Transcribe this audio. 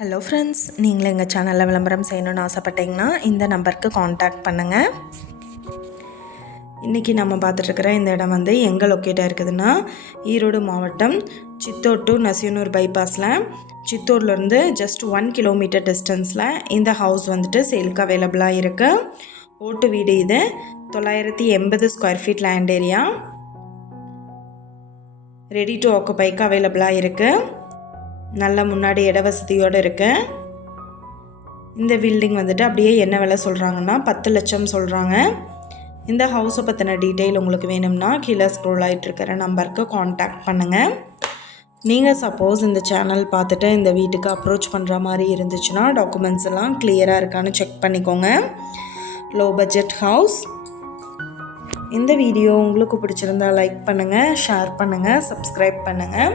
Hello friends நீங்களும் எங்கள் சேனலில் விளம்பரம் செய்யணும்னு ஆசைப்பட்டீங்கன்னா இந்த நம்பருக்கு காண்டாக்ட் பண்ணுங்கள் இன்றைக்கி நம்ம பார்த்துட்ருக்கிற இந்த இடம் வந்து எங்கே லொக்கேட்டாக இருக்குதுன்னா ஈரோடு மாவட்டம் சித்தோர் டு நசியனூர் பைபாஸில் சித்தூர்லேருந்து ஜஸ்ட் ஒன் கிலோமீட்டர் டிஸ்டன்ஸில் இந்த ஹவுஸ் வந்துட்டு சேலுக்கு அவைலபிளாக இருக்குது ஓட்டு வீடு இது. தொள்ளாயிரத்தி எண்பது square feet land area ready to ஆக்குபைக்கு அவைலபிளாக இருக்குது நல்ல முன்னாடி இட வசதியோடு இருக்கேன். இந்த பில்டிங் வந்துட்டு அப்படியே என்ன விலை சொல்கிறாங்கன்னா பத்து லட்சம் சொல்கிறாங்க இந்த ஹவுஸை பற்றின டீட்டெயில் உங்களுக்கு வேணும்னா கீழே ஸ்க்ரோல் ஆகிட்டு இருக்கிற நம்பருக்கு காண்டாக்ட் பண்ணுங்கள் நீங்கள் சப்போஸ் இந்த சேனல் பார்த்துட்டு இந்த வீட்டுக்கு அப்ரோச் பண்ணுற மாதிரி இருந்துச்சுன்னா டாக்குமெண்ட்ஸ் எல்லாம் கிளியராக இருக்கான்னு செக் பண்ணிக்கோங்க. லோ பட்ஜெட் ஹவுஸ் இந்த வீடியோ உங்களுக்கு பிடிச்சிருந்தா லைக் பண்ணுங்கள் ஷேர் பண்ணுங்கள் சப்ஸ்கிரைப் பண்ணுங்கள்